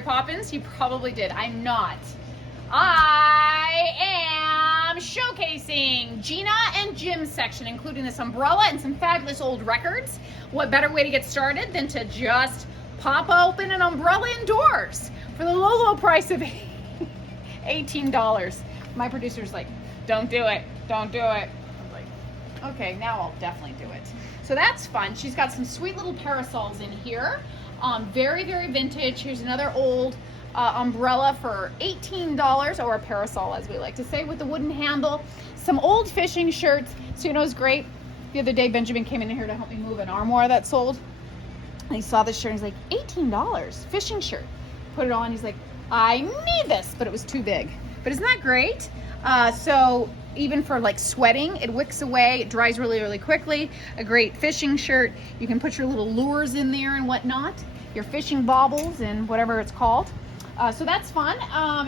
Mary Poppins? You probably did. I'm not. I am showcasing Gina and Jim's section, including this umbrella and some fabulous old records. What better way to get started than to just pop open an umbrella indoors for the low, low price of $18. My producer's like, don't do it. Don't do it. I'm like, okay, now I'll definitely do it. So that's fun. She's got some sweet little parasols in here. Very, very vintage. Here's another old umbrella for $18, or a parasol as we like to say, with the wooden handle. Some old fishing shirts. So you know it's great. The other day Benjamin came in here to help me move an armoire that sold. And he saw this shirt and he's like, $18, fishing shirt. Put it on, he's like, I need this, but it was too big. But isn't that great? So even for like sweating, it wicks away, it dries really, really quickly. A great fishing shirt. You can put your little lures in there and whatnot, your fishing baubles and whatever it's called. So that's fun.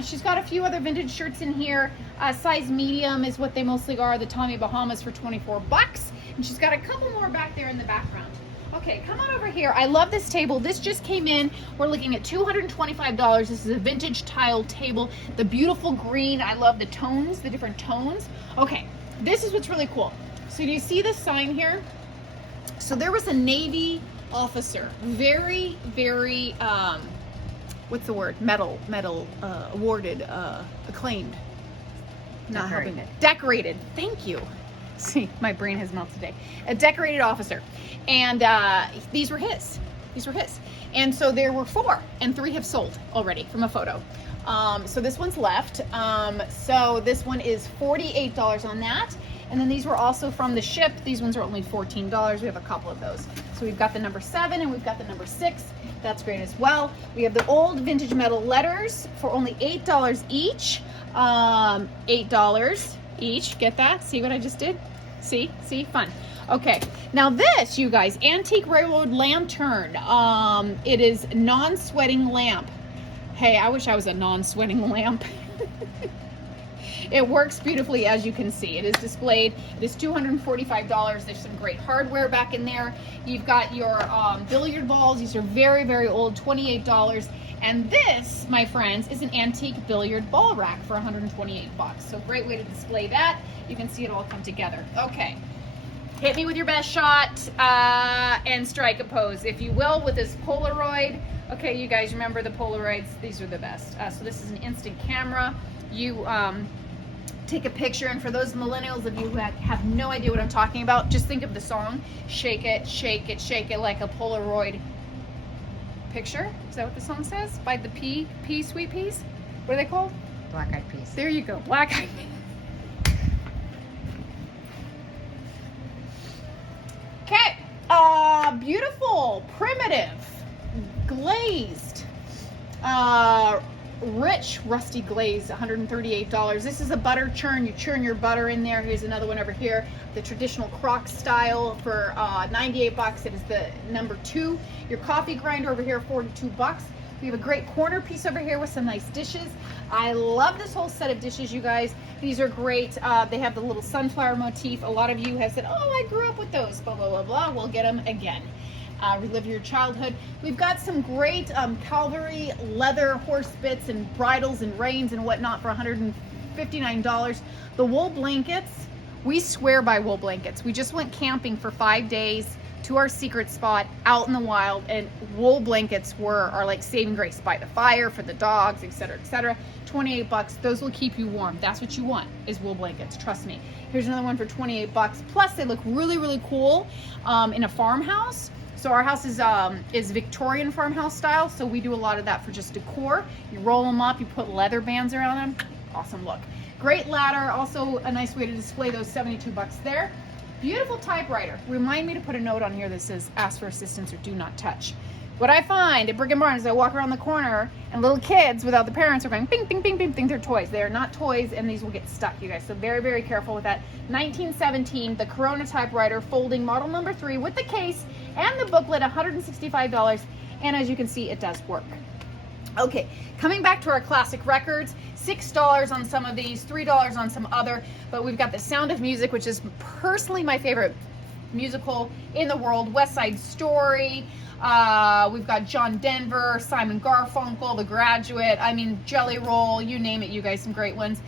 She's got a few other vintage shirts in here. Size medium is what they mostly are. The Tommy Bahamas for 24 bucks. And she's got a couple more back there in the background. Okay, come on over here. I love this table. This just came in. We're looking at $225. This is a vintage tile table. The beautiful green. I love the tones, the different tones. Okay, this is what's really cool. So do you see this sign here? So there was a Navy officer, very, very, what's the word? Awarded, acclaimed. Not helping it. Decorated. Thank you. See, my brain has melted today. A decorated officer. And these were his. These were his. And so there were 4, and 3 have sold already from a photo. So this one's left. So this one is $48 on that. And then these were also from the ship. These ones are only $14. We have a couple of those. So we've got the number 7 and we've got the number 6. That's great as well. We have the old vintage metal letters for only $8 each. $8 each. Get that? See what I just did? See? Fun. Okay. Now this, you guys, antique railroad lantern. It is non-sweating lamp. Hey, I wish I was a non-sweating lamp. It works beautifully, as you can see. It is displayed. It is $245. There's some great hardware back in there. You've got your billiard balls. These are very, very old, $28. And this, my friends, is an antique billiard ball rack for 128 bucks. So great way to display that. You can see it all come together. Okay. Hit me with your best shot and strike a pose, if you will, with this Polaroid. Okay, you guys remember the Polaroids? These are the best. So this is an instant camera. You take a picture, and for those millennials of you who have no idea what I'm talking about, just think of the song, Shake It, Shake It, Shake It Like a Polaroid Picture. Is that what the song says? By the Sweet Peas? What are they called? Black Eyed Peas. There you go, Black Eyed Peas. Okay, beautiful, primitive, glazed, rich rusty glaze, $138. This is a butter churn. You churn your butter in there. Here's another one over here, the traditional crock style for 98 bucks. It is the number 2. Your coffee grinder over here, 42 bucks. We have a great corner piece over here with some nice dishes. I love this whole set of dishes, you guys. These are great. They have the little sunflower motif. A lot of you have said, oh, I grew up with those, blah, blah, blah, blah. We'll get them again. Relive your childhood. We've got some great Calvary leather horse bits and bridles and reins and whatnot for $159. The wool blankets, we swear by wool blankets. We just went camping for 5 days to our secret spot out in the wild, and wool blankets are like saving grace by the fire for the dogs, etc., etc. 28 bucks. Those will keep you warm. That's what you want, is wool blankets. Trust me. Here's another one for 28 bucks. Plus, they look really, really cool in a farmhouse. So our house is Victorian farmhouse style, so we do a lot of that for just decor. You roll them up, you put leather bands around them. Awesome look. Great ladder, also a nice way to display those 72 bucks there. Beautiful typewriter. Remind me to put a note on here that says ask for assistance or do not touch. What I find at Brick and Barnes is I walk around the corner and little kids without the parents are going bing, bing, bing, bing, think they're toys. They are not toys, and these will get stuck, you guys. So very, very careful with that. 1917, the Corona typewriter, folding model number 3 with the case and the booklet, $165. And as you can see, it does work. Okay, coming back to our classic records, $6 on some of these, $3 on some other, but we've got the Sound of Music, which is personally my favorite musical in the world, West Side Story. We've got John Denver, Simon Garfunkel, The Graduate, I mean, Jelly Roll, you name it, you guys, some great ones.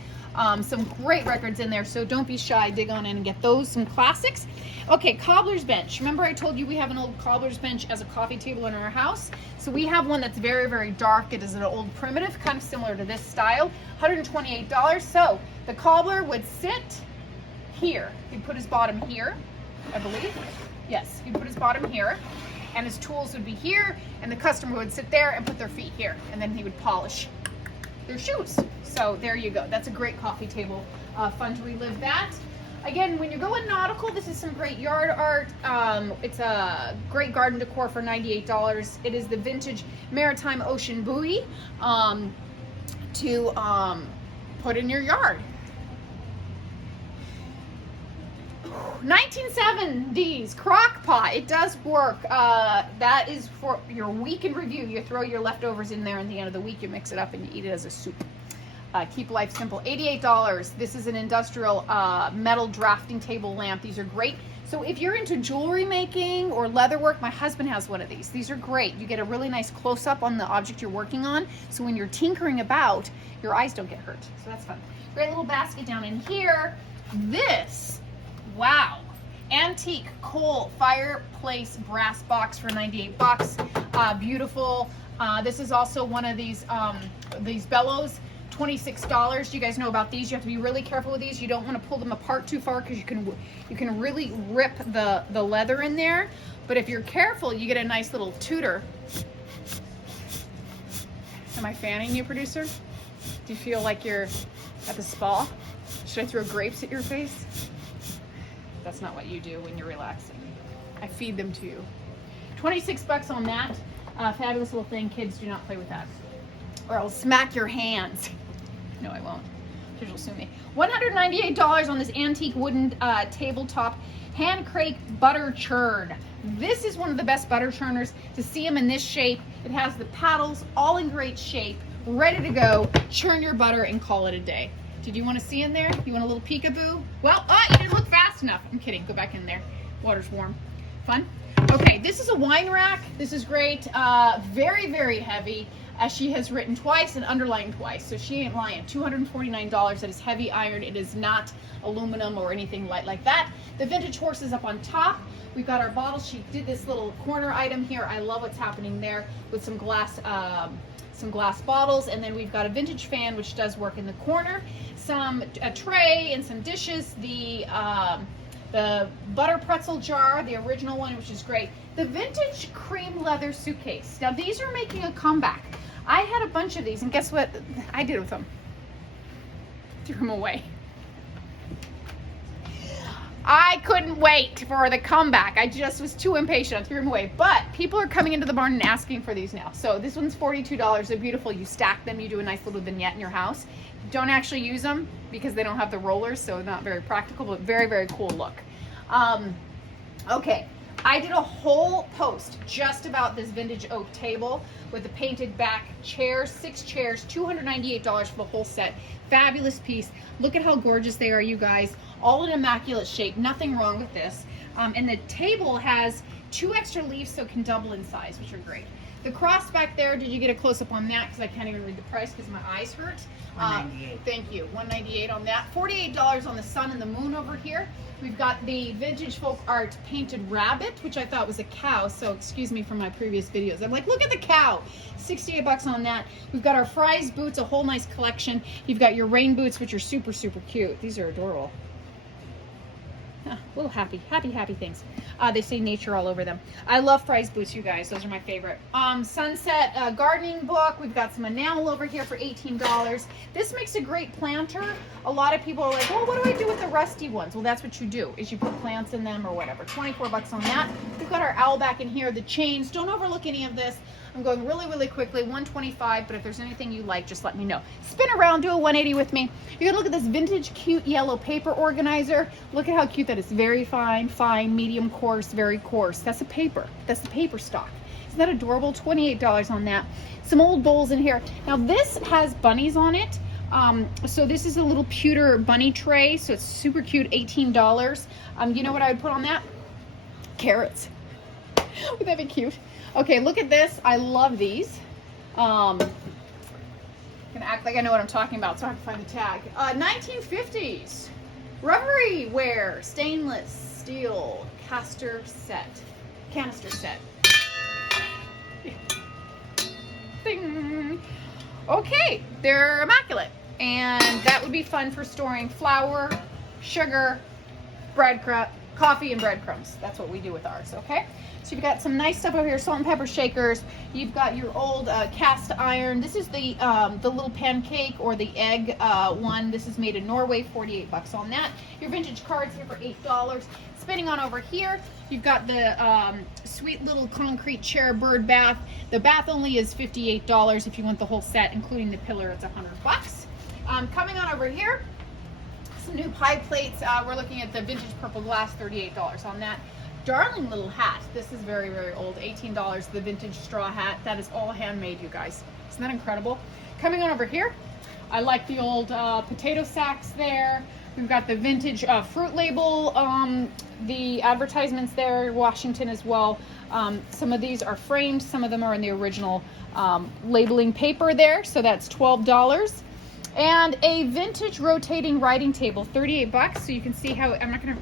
Some great records in there, so don't be shy, dig on in and get those, some classics. Okay, cobbler's bench. Remember I told you we have an old cobbler's bench as a coffee table in our house? So we have one that's very, very dark. It is an old primitive, kind of similar to this style, $128. So the cobbler would sit here. He'd put his bottom here, I believe. Yes, he'd put his bottom here, and his tools would be here, and the customer would sit there and put their feet here, and then he would polish their shoes. So there you go. That's a great coffee table. Fun to relive that. Again, when you're going nautical, this is some great yard art. It's a great garden decor for $98. It is the vintage maritime ocean buoy to put in your yard. 1970s crock pot. It does work. That is for your week in review. You throw your leftovers in there at the end of the week. You mix it up and you eat it as a soup. Keep life simple. $88. This is an industrial metal drafting table lamp. These are great. So if you're into jewelry making or leather work, my husband has one of these. These are great. You get a really nice close-up on the object you're working on. So when you're tinkering about, your eyes don't get hurt. So that's fun. Great little basket down in here. This, wow. Antique coal fireplace brass box for 98 bucks. Beautiful. This is also one of these bellows. $26. You guys know about these. You have to be really careful with these. You don't want to pull them apart too far because you can really rip the leather in there. But if you're careful, you get a nice little tooter. Am I fanning you, producer? Do you feel like you're at the spa? Should I throw grapes at your face? That's not what you do when you're relaxing. I feed them to you. 26 bucks on that. Fabulous little thing. Kids, do not play with that, or I'll smack your hands. No, I won't. Because you'll sue me. $198 on this antique wooden tabletop hand crank butter churn. This is one of the best butter churners. To see them in this shape, it has the paddles all in great shape, ready to go. Churn your butter and call it a day. Did you want to see in there? You want a little peekaboo? Well, you didn't look fast enough. I'm kidding. Go back in there. Water's warm. Fun? Okay, this is a wine rack. This is great. Very, very heavy. As she has written twice and underlined twice, so she ain't lying. $249. That is heavy iron. It is not aluminum or anything like that. The vintage horse is up on top. We've got our bottles. She did this little corner item here. I love what's happening there with some glass bottles, and then we've got a vintage fan which does work in the corner. A tray and some dishes. The butter pretzel jar, the original one, which is great. The vintage cream leather suitcase. Now these are making a comeback. I had a bunch of these, and guess what I did with them? Threw them away. I couldn't wait for the comeback. I just was too impatient. I threw them away. But people are coming into the barn and asking for these now. So this one's $42. They're beautiful. You stack them. You do a nice little vignette in your house. Don't actually use them because they don't have the rollers, so not very practical, but very, very cool look. Okay. I did a whole post just about this vintage oak table with the painted back chairs, 6 chairs, $298 for the whole set. Fabulous piece. Look at how gorgeous they are, you guys. All in immaculate shape. Nothing wrong with this. And the table has 2 extra leaves so it can double in size, which are great. The cross back there, did you get a close-up on that? Because I can't even read the price because my eyes hurt. $198. Thank you. $198 on that. $48 on the sun and the moon over here. We've got the vintage folk art painted rabbit, which I thought was a cow, so excuse me for my previous videos. I'm like, look at the cow. 68 bucks on that. We've got our Fry's boots, a whole nice collection. You've got your rain boots, which are super, super cute. These are adorable. Little happy things. They say nature all over them. I love Fry's boots, you guys. Those are my favorite. Sunset gardening book. We've got some enamel over here for $18. This makes a great planter. A lot of people are like, well, what do I do with the rusty ones? Well, that's what you do, is you put plants in them or whatever. 24 bucks on that. We've got our owl back in here. The chains. Don't overlook any of this. I'm going really, really quickly, 125, but if there's anything you like, just let me know. Spin around, do a 180 with me. You're gonna look at this vintage, cute yellow paper organizer. Look at how cute that is. Very fine, medium coarse, very coarse. That's a paper. That's the paper stock. Isn't that adorable? $28 on that. Some old bowls in here. Now this has bunnies on it. So this is a little pewter bunny tray, so it's super cute, $18. You know what I would put on that? Carrots. Would that be cute? Okay, look at this. I love these. I'm gonna act like I know what I'm talking about so I can find the tag. 1950s Reverie ware stainless steel canister set. Ding. Okay, they're immaculate, and that would be fun for storing flour, sugar, coffee, and breadcrumbs. That's what we do with ours. Okay. So you've got some nice stuff over here, salt and pepper shakers. You've got your old cast iron. This is the little pancake or the egg one. This is made in Norway, 48 bucks on that. Your vintage cards here for $8. Spinning on over here, you've got the sweet little concrete chair bird bath. The bath only is $58 if you want the whole set, including the pillar. It's 100 bucks. Coming on over here, some new pie plates. We're looking at the vintage purple glass, $38 on that. Darling little hat. This is very, very old. $18, the vintage straw hat. That is all handmade, you guys. Isn't that incredible? Coming on over here, I like the old potato sacks there. We've got the vintage fruit label, the advertisements there, Washington as well. Some of these are framed. Some of them are in the original labeling paper there. So that's $12. And a vintage rotating writing table, 38 bucks. So you can see how, I'm not going to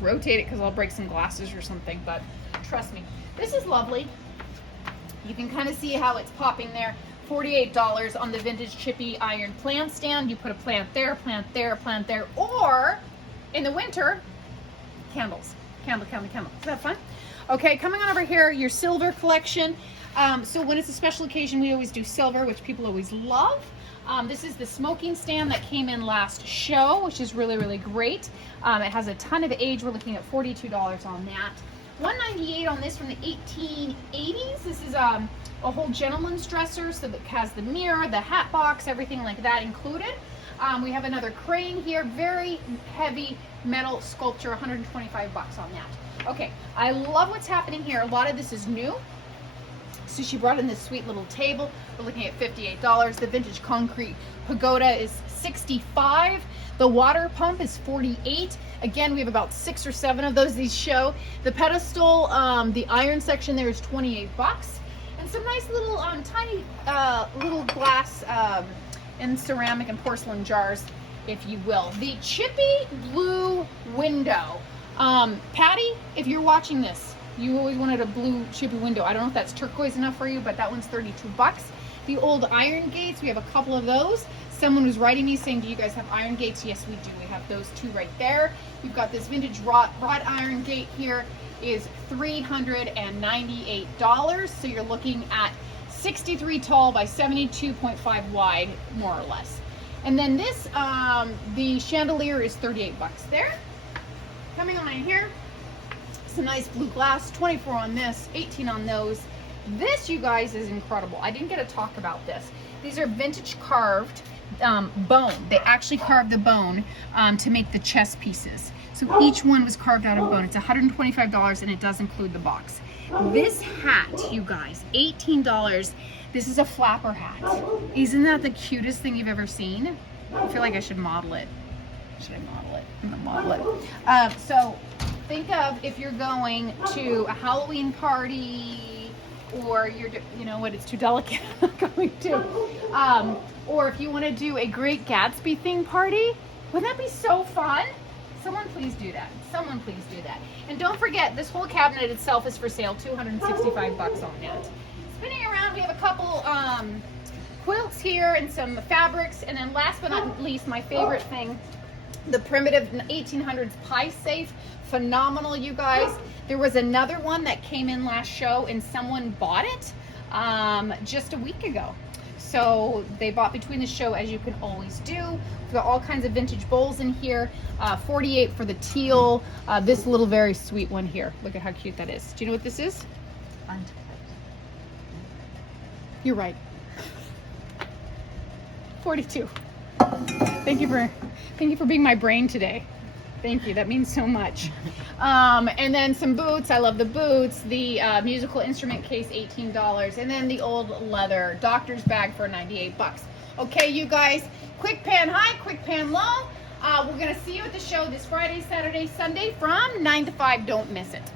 rotate it because I'll break some glasses or something, but trust me, this is lovely. You can kind of see how it's popping there. $48 on the vintage chippy iron plant stand. You put a plant there, plant there, plant there, or in the winter, candles. Candle. Is that fun? Okay, coming on over here, your silver collection. So when it's a special occasion, we always do silver, which people always love. This is the smoking stand that came in last show, which is really, really great. It has a ton of age. We're looking at $42 on that. $198 on this from the 1880s. This is a whole gentleman's dresser, so that has the mirror, the hat box, everything like that included. We have another crane here, very heavy metal sculpture, 125 bucks on that. Okay, I love what's happening here. A lot of this is new. So she brought in this sweet little table. We're looking at $58. The vintage concrete pagoda is $65. The water pump is $48. Again, we have about 6 or 7 of those. These show. The pedestal, the iron section there is 28 bucks. And some nice little tiny little glass and ceramic and porcelain jars, if you will. The chippy blue window. Patty, if you're watching this, you always wanted a blue chippy window. I don't know if that's turquoise enough for you, but that one's 32 bucks. The old iron gates, we have a couple of those. Someone was writing me saying, do you guys have iron gates? Yes, we do. We have those 2 right there. We've got this vintage wrought iron gate here, is $398. So you're looking at 63 tall by 72.5 wide, more or less. And then this, the chandelier is 38 bucks there. Coming on in here, some nice blue glass, 24 on this, 18 on those. This, you guys, is incredible. I didn't get to talk about this. These are vintage carved bone. They actually carved the bone to make the chess pieces. So each one was carved out of bone. It's $125 and it does include the box. This hat, you guys, $18. This is a flapper hat. Isn't that the cutest thing you've ever seen? I feel like I should model it. Should I model it? I'm gonna model it. So think of if you're going to a Halloween party, or you're, you know what, it's too delicate going to, or if you want to do a Great Gatsby theme party, wouldn't that be so fun? Someone please do that. Someone please do that. And don't forget, this whole cabinet itself is for sale, 265 bucks on that. Spinning around, we have a couple quilts here and some fabrics, and then last but not least, my favorite thing, the primitive 1800s pie safe. Phenomenal, you guys. There was another one that came in last show and someone bought it just a week ago. So they bought between the show, as you can always do. We've got all kinds of vintage bowls in here. 48 for the teal. This little very sweet one here. Look at how cute that is. Do you know what this is? You're right. 42. Thank you for being my brain today. Thank you. That means so much. And then some boots. I love the boots. The musical instrument case, $18. And then the old leather doctor's bag for 98 bucks. Okay, you guys, quick pan high, quick pan low. We're going to see you at the show this Friday, Saturday, Sunday from 9 to 5. Don't miss it.